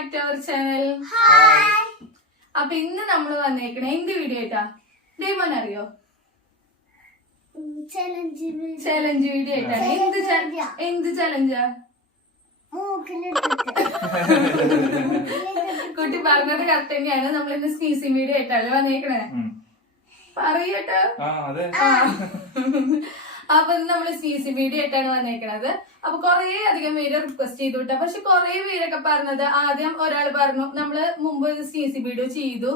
Back to our channel. അപ്പൊ ഇന്ന് നമ്മൾ വന്നേക്കണേ എന്ത് വീഡിയോ ആയിട്ടാ? ഡേമോൻ അറിയോ? ചലഞ്ച് വീഡിയോ ആയിട്ടാണ്. എന്ത് ചലഞ്ചാ? കുട്ടി പറഞ്ഞത് കറക്റ്റ് തന്നെയാണ്. നമ്മൾ ഇന്ന് സ്നീസിംഗ് വീഡിയോ ആയിട്ടാണ് വന്നേക്കണേ. പറയട്ടോ. അപ്പൊ നമ്മള് സ്നീസിംഗ് വീഡിയോ ആയിട്ടാണ് വന്നേക്കണത്. അപ്പൊ കൊറേ അധികം പേര് റിക്വസ്റ്റ് ചെയ്തു വിട്ടാ. പക്ഷെ കൊറേ പേരൊക്കെ പറഞ്ഞത്, ആദ്യം ഒരാൾ പറഞ്ഞു നമ്മള് മുമ്പ് സ്നീസിംഗ് വീഡിയോ ചെയ്തു,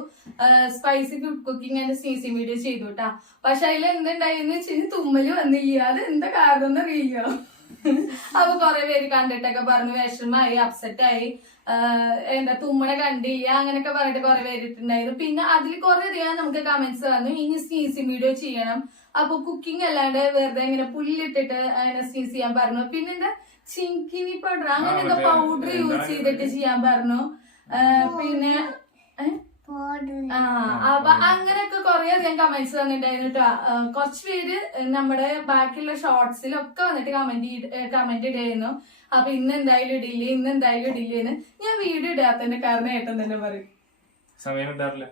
spicy cooking and sneezing video ചെയ്തു കേട്ടാ. പക്ഷെ അതിൽ എന്തുണ്ടായിന്ന് വെച്ചാൽ തുമ്മല് വന്നില്ല. അത് എന്താ കാരണം എന്ന് അറിയില്ല. അപ്പൊ കൊറേ പേര് കണ്ടിട്ടൊക്കെ പറഞ്ഞു വിഷമായി, അപ്സെറ്റ് ആയി, എന്താ തുമ്മണ കണ്ടില്ല അങ്ങനെയൊക്കെ പറഞ്ഞിട്ട് കൊറേ പേരിട്ടുണ്ടായിരുന്നു. പിന്നെ അതിൽ കുറെ അധികം നമുക്ക് കമന്റ്സ് വന്നു, ഇനി സ്നീസിംഗ് വീഡിയോ ചെയ്യണം. അപ്പൊ കുക്കിംഗ് അല്ലാണ്ട് വെറുതെ ഇങ്ങനെ പുല്ലിട്ടിട്ട് അങ്ങനെ സ്നീസ് ചെയ്യാൻ പറഞ്ഞു. പിന്നെ എന്താ ചിങ്കിനി പൗഡർ അങ്ങനെ എന്താ പൗഡർ യൂസ് ചെയ്തിട്ട് ചെയ്യാൻ പറഞ്ഞു. പിന്നെ അപ്പൊ അങ്ങനെയൊക്കെ കുറെ അധികം കമന്റ്സ് വന്നിട്ടുണ്ടായിരുന്നു കേട്ടോ. കുറച്ച് പേര് നമ്മുടെ ബാക്കിയുള്ള ഷോർട്സിലൊക്കെ വന്നിട്ട് കമന്റ് ഇടായിരുന്നു. അപ്പൊ ഇന്ന് എന്തായാലും ഇടില്ലേന്ന് ഞാൻ വീഡിയോ ഇടാത്തതിന്റെ കാരണം ഏട്ടൻ തന്നെ പറയും. സമയം കിട്ടാറില്ല.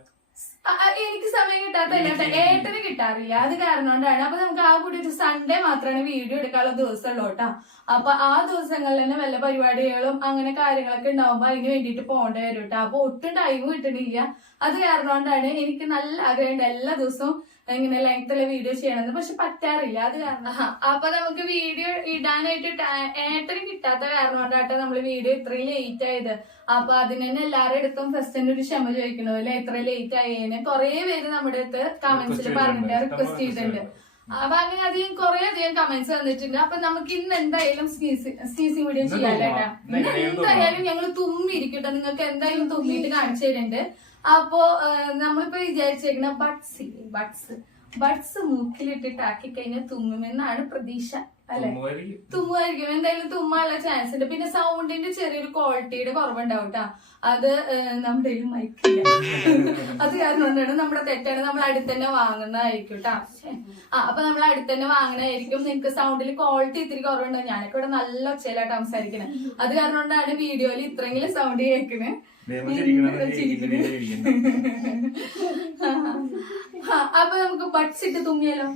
എനിക്ക് സമയം കിട്ടാത്തല്ല, ഏട്ടന് കിട്ടാറില്ല. അത് കാരണം കൊണ്ടാണ്. അപ്പൊ നമുക്ക് ആ കൂടി ഒരു സൺഡേ മാത്രമാണ് വീഡിയോ എടുക്കാനുള്ള ദിവസമുള്ളൂ കേട്ടോ. അപ്പൊ ആ ദിവസങ്ങളിൽ തന്നെ വല്ല പരിപാടികളും അങ്ങനെ കാര്യങ്ങളൊക്കെ ഉണ്ടാവുമ്പോ അതിന് വേണ്ടിട്ട് പോകേണ്ടി വരും കേട്ടോ. അപ്പൊ ഒട്ടും ടൈം കിട്ടണില്ല. അത് കാരണം കൊണ്ടാണ് എനിക്ക് നല്ല ആഗ്രഹമുണ്ട് എല്ലാ ദിവസവും ഇങ്ങനെ ലെങ്ത്തുള്ള വീഡിയോ ചെയ്യണമെന്ന്. പക്ഷെ പറ്റാറില്ല. അത് കാരണം അപ്പൊ നമുക്ക് വീഡിയോ ഇടാനായിട്ട് ഏട്ടന് കിട്ടാത്ത കാരണം കൊണ്ടാട്ടെ നമ്മള് വീഡിയോ ഇത്രയും ലേറ്റ് ആയത്. അപ്പൊ അതിന് തന്നെ എല്ലാവരുടെ അടുത്തും ഫസ്റ്റ് ഒരു ക്ഷമ ചോദിക്കണോ അല്ലെ, ഇത്ര ലേറ്റ് ആയതിന് കുറെ പേര് നമ്മുടെ അടുത്ത് കമന്റ്സിൽ പറഞ്ഞിട്ട് റിക്വസ്റ്റ് ചെയ്തിട്ടുണ്ട്. അപ്പൊ അങ്ങനെ കുറെ അധികം കമന്റ്സ് വന്നിട്ടുണ്ട്. അപ്പൊ നമുക്ക് ഇന്ന് എന്തായാലും സ്നീസിംഗ് വീഡിയോ ചെയ്യാല്ലേട്ടാ. എന്തായാലും ഞങ്ങൾ തുമ്മിരിക്കട്ടെ, നിങ്ങൾക്ക് എന്തായാലും തുമ്മിയിട്ട് കാണിച്ചു തരുന്നുണ്ട്. അപ്പോ നമ്മളിപ്പോ വിചാരിച്ചേക്കുന്ന ബഡ്സ് മൂക്കിലിട്ടിട്ട് ആക്കി കഴിഞ്ഞാൽ തുമ്മുമെന്നാണ് പ്രതീക്ഷ അല്ലെ? തുമ്മുമായിരിക്കും, എന്തായാലും തുമ്മാനുള്ള ചാൻസ് ഉണ്ട്. പിന്നെ സൗണ്ടിന്റെ ചെറിയൊരു ക്വാളിറ്റിയുടെ കുറവുണ്ടാവും കേട്ടാ. അത് നമ്മുടെ മൈക്കില്ല. അത് കാരണം കൊണ്ടാണ് നമ്മുടെ തെറ്റാണ്. നമ്മൾ അടുത്ത് തന്നെ വാങ്ങുന്നതായിരിക്കും കേട്ടാ. അപ്പൊ നമ്മൾ അടുത്ത് തന്നെ വാങ്ങണതായിരിക്കും. നിനക്ക് സൗണ്ടിൽ ക്വാളിറ്റി ഇത്തിരി കുറവുണ്ടാവും. ഞാനൊക്കെ ഇവിടെ നല്ല ഒച്ചയിലായിട്ട് സംസാരിക്കുന്നത്. അത് കാരണം കൊണ്ടാണ് വീഡിയോയിൽ ഇത്രയെങ്കിലും സൗണ്ട് കേൾക്കുന്നത്. അപ്പൊ നമുക്ക് ബഡ്സ് ഇട്ട് തുമ്മിയാലോ?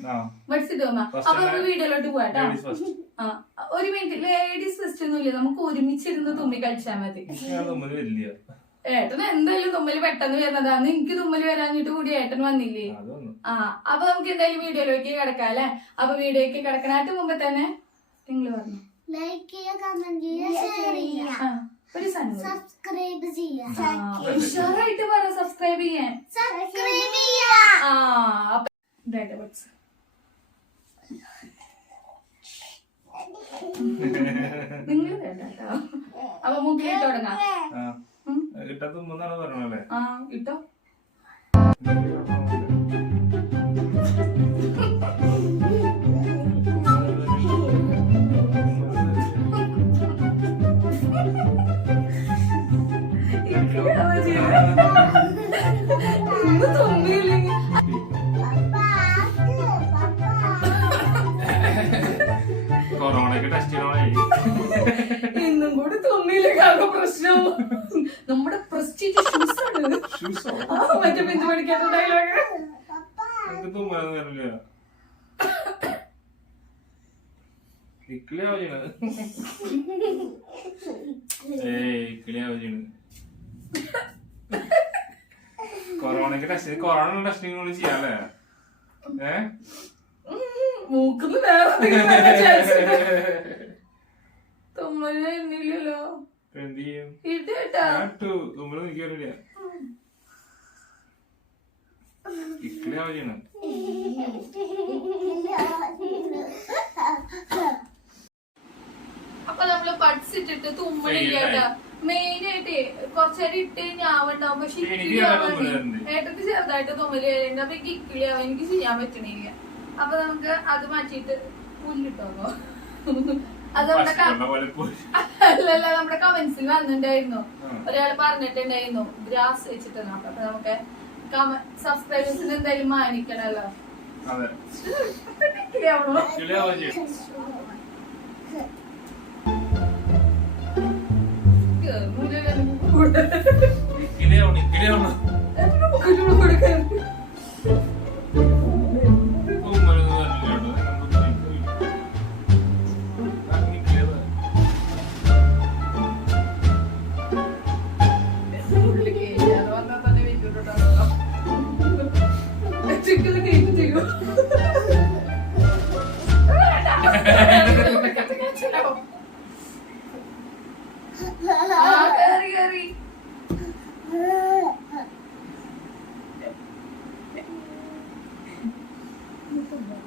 ബഡ്സ് ഇട്ട് തുമ്മാ. അപ്പൊ നമുക്ക് വീഡിയോയിലോട്ട് പോവാട്ടോ. ഒരു മിനിറ്റ്, ലേഡീസ് ഫസ്റ്റ് ഒന്നുമില്ല, നമുക്ക് ഒരുമിച്ചിരുന്ന് തുമ്മി കഴിച്ചാൽ മതി. ഏട്ടന് എന്തായാലും തുമ്മല് പെട്ടെന്ന് വരുന്നതാണ്. എനിക്ക് തുമ്മല് വരാഞ്ഞിട്ട് കൂടി ഏട്ടൻ വന്നില്ലേ. അപ്പൊ നമുക്ക് എന്തായാലും വീഡിയോയിലേക്ക് കിടക്കാം അല്ലെ. അപ്പൊ വീഡിയോയ്ക്ക് കിടക്കണായിട്ട് മുമ്പ് തന്നെ നിങ്ങൾ പറഞ്ഞു ലൈക്ക് ചെയ്യുക, കമന്റ് ചെയ്യുക, ഷെയർ ചെയ്യുക, ഒരു സബ്സ്ക്രൈബ് ചെയ്യാം. ഉഷാറായിട്ട് പറ സബ്സ്ക്രൈബ് ചെയ്യാൻ. നിങ്ങൾ കേട്ടോ. അപ്പൊ മുക്കിലിട്ട് തുടങ്ങാം. ഇട്ടോ ഇന്ന് തുമ്മിയില്ലെങ്കിൽ ഇന്നും കൂടി തുമ്മിയില്ലെങ്കിൽ പ്രശ്നം. നമ്മുടെ പ്രസ്റ്റീജ് ഷൂസ് ആണ്. മറ്റേ പിഞ്ചു പഠിക്കാത്ത ഡയലോഗ്. കൊറോണ ടെസ്റ്റിംഗ് ചെയ്യാല്ലേ? മൂക്കുന്ന് വേറെ തുമ്മല് എന്നില്ലല്ലോ. എന്ത് ചെയ്യും? തുമ്മല് നിൽക്കാറില്ല. ഇക്കളി ആവശ്യമാണ്. അപ്പൊ നമ്മള് ബഡ്സ് ഇട്ടിട്ട് തുമ്മലില്ല. മെയിൻ ആയിട്ട് കുറച്ചേരം ഇട്ട് ഞാവുണ്ടാവും. പക്ഷെ ഏട്ടക്ക് ചെറുതായിട്ട് തുമ്മല് വരുന്നുണ്ട്. അപ്പൊ എനിക്ക് ഇക്കിളിയാവും, എനിക്ക് ചെയ്യാൻ പറ്റണില്ല. അപ്പൊ നമുക്ക് അത് മാറ്റിയിട്ട് പുല്ലിട്ടോ. അത് അല്ലല്ല, നമ്മുടെ കമന്റ്സിൽ വന്നിട്ടുണ്ടായിരുന്നു. ഒരാള് പറഞ്ഞിട്ടുണ്ടായിരുന്നു ഗ്രാസ് വെച്ചിട്ട്. അപ്പൊ നമുക്ക് സബ്സ്ക്രൈബേഴ്സിന് എന്തായാലും മാനിക്കണല്ലോ. കൂടെ ഇക്കിടെയാവണം എന്നിട്ട് മുക്കിന്റെ കൂടെ കയറി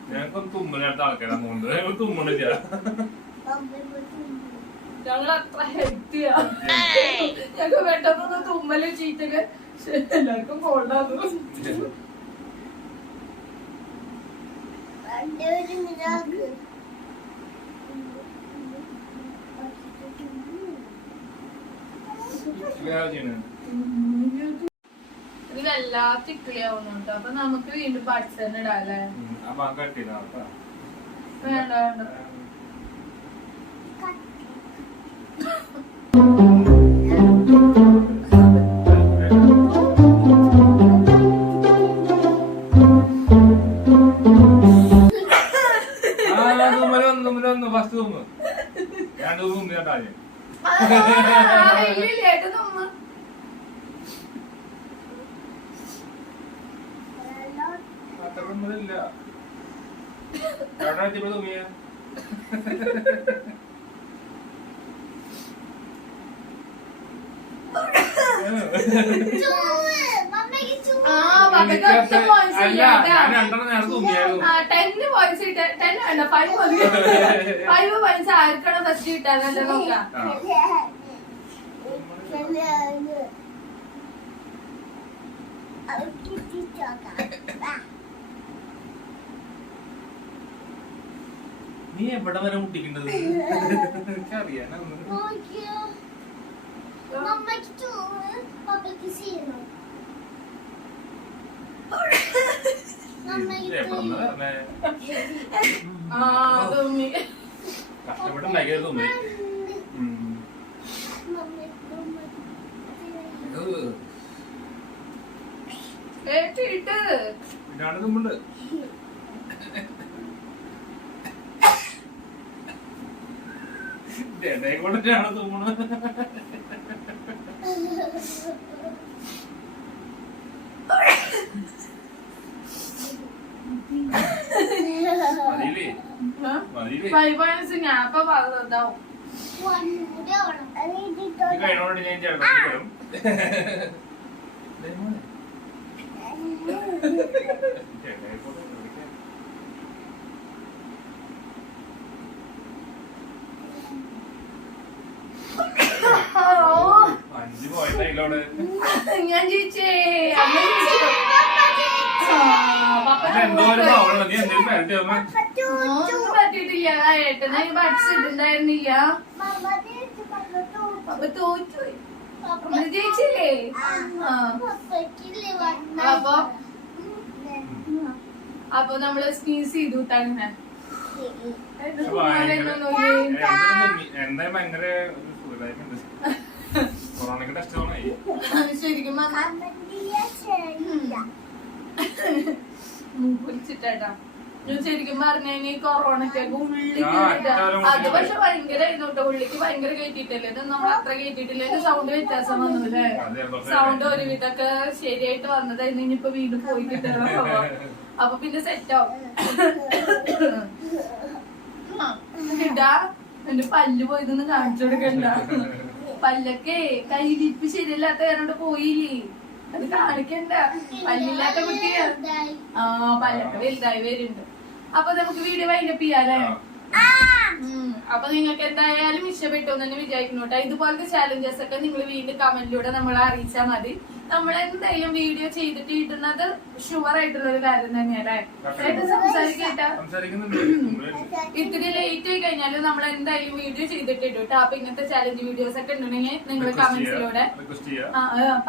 ഞങ്ങൾക്കൊന്ന് തുമ്മലാത്ത ആൾക്കാരാണ് പോകുന്നത് ഞങ്ങൾ തുമ്മണില്ല ഞങ്ങൾ അത്ര ഹെൽത്തിയാ ഞങ്ങൾക്ക് പെട്ടെന്ന് തുമ്മല് ചീറ്റല് എല്ലാവർക്കും കോൾഡാന്ന് ഇത് വല്ലാത്ത ഇക്ലിയാവുന്നുണ്ട് അപ്പൊ നമുക്ക് വീണ്ടും പാർട്സ് തന്നെ ഇടാല്ലേ അപ്പൊ കട്ട് ചെയ്താ വേണ്ട വേണ്ട ഫസ്റ്റ് തുമ്മ രണ്ട് തുമ്മ കേട്ടാ അത്ര തുമ്മലില്ല എവിടെ എത്തിയപ്പോ തുമ്മിയ അല്ല ഞാൻ രണ്ടെണ്ണം നേരം തുമ്മിയായിരുന്നു 10 പോയിന്റ്സ് 10 വേണ്ട 5 മതി 5 പോയിന്റ്സ് ആർക്കാണ് ഫസ്റ്റ് കിട്ടാന്നല്ലേ നോക്കാം നീ എവിടെ വരെ മുട്ടിക്കേണ്ടത് എനിക്കറിയാനാണ് കഷ്ടപ്പെട്ടുണ്ടാക്കിയത് തുമ്മി പിന്നാണ് തുമ്മുണ്ട് കൊണ്ടിട്ടാണ് തുമ്മണത് ഞാൻ ഇപ്പൊ പറഞ്ഞതാവും കഴിഞ്ഞോണ്ട് ഞാൻ ചേർക്കും അഞ്ച് പോയിട്ടോടെ ഞാൻ ചോദിച്ചേ എന്തോരം ആവണം നീ എന്തെങ്കിലും പരട്ടി വന്ന ഒന്നും പറ്റിയിട്ടില്ല ഏട്ടനാ ബഡ്സ് ഇട്ടുണ്ടായിരുന്നില്ല അപ്പൊ തോറ്റുപോയി ജയിച്ചില്ലേ അപ്പൊ നമ്മള് സ്നീസ് ചെയ്തു തന്നെ എന്താ ഭയങ്കര കൊറോണക്ക് ടെസ്റ്റ് ഓണായി ശരിക്കും കുളിച്ചിട്ടാ ശരിക്കും പറഞ്ഞ കൊറോണക്കൊക്കെ ഉള്ളിക്ക് അത് പക്ഷെ ഭയങ്കരമായിരുന്നു കേട്ടോ ഉള്ളിക്ക് ഭയങ്കര കയറ്റിട്ടല്ലേ ഇത് നമ്മൾ അത്ര കയറ്റിട്ടില്ല സൗണ്ട് വ്യത്യാസം വന്നു അല്ലേ സൗണ്ട് ഒരുവിധൊക്കെ ശരിയായിട്ട് വന്നതായിരുന്നു ഇനിയിപ്പോ വീണ്ടും പോയി കിട്ടണം അപ്പൊ പിന്നെ സെറ്റ് ആവും ഇടാ എന്റെ പല്ല് പോയതൊന്നും കാണിച്ചു കൊടുക്കണ്ട പല്ലൊക്കെ കയ്യിലിപ്പ് ശരിയല്ലാത്ത കാരണോട് പോയില്ലേ അത് കാണിക്കണ്ട പല്ലില്ലാത്ത കുട്ടിയാ പല്ലൊക്കെ വലുതായി വരുന്നുണ്ട് അപ്പൊ നമുക്ക് വീഡിയോ വൈൻഡപ്പ് ചെയ്യാല്ലേ അപ്പൊ നിങ്ങൾക്ക് എന്തായാലും ഇഷ്ടപ്പെട്ടു എന്ന് തന്നെ വിചാരിക്കുന്നു കേട്ടോ ഇതുപോലത്തെ ചാലഞ്ചസ് ഒക്കെ നിങ്ങൾ വീണ്ടും കമന്റിലൂടെ നമ്മളെ അറിയിച്ചാൽ മതി നമ്മൾ എന്തായാലും വീഡിയോ ചെയ്തിട്ട് ഇടുന്നത് ഷുവർ ആയിട്ടുള്ള ഒരു കാര്യം തന്നെയല്ലേ സംസാരിക്കട്ട ഇത്തിരി ലേറ്റ് ആയി കഴിഞ്ഞാലും നമ്മൾ എന്തായാലും വീഡിയോ ചെയ്തിട്ട് ഇടും കേട്ടോ അപ്പൊ ഇങ്ങനത്തെ ചാലഞ്ച് വീഡിയോസ് ഒക്കെ ഉണ്ടെങ്കിൽ നിങ്ങൾ കമന്റ്സിലൂടെ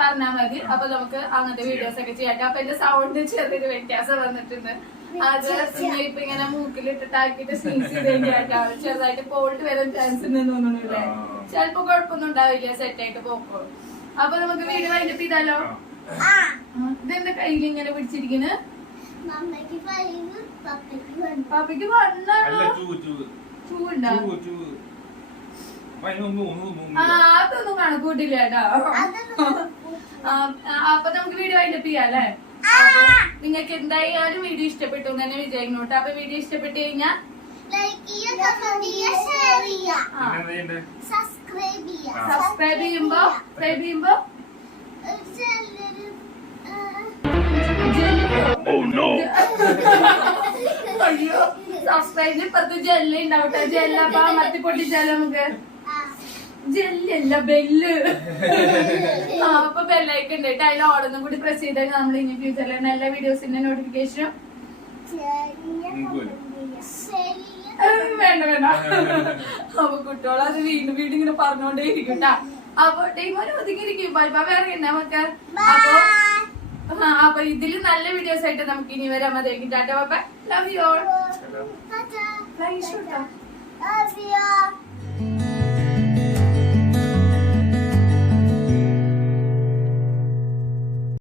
പറഞ്ഞാൽ മതി അപ്പൊ നമുക്ക് അങ്ങനത്തെ വീഡിയോസ് ഒക്കെ ചെയ്യാം അപ്പൊ എന്റെ സൗണ്ട് ചെറിയൊരു വ്യത്യാസം വന്നിട്ടുണ്ട് അത് ഇപ്പൊ ഇങ്ങനെ മൂക്കിലിട്ടിട്ടാക്കിട്ട് സ്നീസ് ചെയ്ത് കേട്ടാ ചെറുതായിട്ട് കോൾഡ് വരാൻ ചാൻസ് ഉണ്ടെന്ന് തോന്നുന്നില്ലേ ചിലപ്പോ കുഴപ്പമൊന്നും ഉണ്ടാവില്ല സെറ്റ് ആയിട്ട് പോക്കോളും അപ്പൊ നമുക്ക് വീഡിയോ വൈകിട്ട് ചെയ്താലോ. ഇതെന്താ കയ്യിൽ ഇങ്ങനെ പിടിച്ചിരിക്കുന്നത്? മമ്മയ്ക്ക് 5 പപ്പയ്ക്ക് 1. പാപ്പയ്ക്ക് അല്ല വണ്ണാണോ? ചൂണ്ടാ? അതൊന്നും കണക്കൂട്ടില്ല കേട്ടോ. അപ്പൊ നമുക്ക് വീഡിയോ വൈകിട്ട് ചെയ്യാം അല്ലേ. നിങ്ങൾക്ക് എന്തായാലും വീഡിയോ ഇഷ്ടപ്പെട്ടു എന്ന് തന്നെ വിചാരിക്കുന്നു കേട്ടോ. അപ്പൊ വീഡിയോ ഇഷ്ടപ്പെട്ടു കഴിഞ്ഞാൽ ലൈക്ക് ചെയ്യുക, കമന്റ് ചെയ്യുക, ഷെയർ ചെയ്യുക, സബ്സ്ക്രൈബ് ചെയ്യുക. സബ്സ്ക്രൈബ് ചെയ്യുമ്പോ അയ്യോ സബ്സ്ക്രൈബിന് 10 ജെല്ല് ഉണ്ടാവട്ടെ. ജെല്ലപ്പ മത്തി പൊട്ടിച്ചാലോ നമുക്ക്. ജെല്ലല്ല ബെല്ല്. അപ്പൊ ബെല്ലൈക്ക് ഉണ്ട് കേട്ടോ. അതിൽ ഓടൊന്നും കൂടി പ്രസ് ചെയ്താൽ നമ്മൾ ഇനി ഫ്യൂച്ചറിൽ നല്ല വീഡിയോസിന്റെ നോട്ടിഫിക്കേഷനും വേണ്ട വേണ്ട. അപ്പൊ കുട്ടികളെ അത് വീണ്ടും വീണ്ടും ഇങ്ങനെ പറഞ്ഞോണ്ടേ ഇരിക്കും കേട്ടാ. അപ്പൊ ടൈമോന് ഒതുങ്ങിയിരിക്കും. ഇപ്പൊ വേറെ ഉണ്ട് നമുക്ക്. അപ്പൊ ഇതില് നല്ല വീഡിയോസ് ആയിട്ട് നമുക്ക് ഇനി വരാം. അതെ tata bye. Love you all. Tata. Like ഷൂട്ടാ. Love you.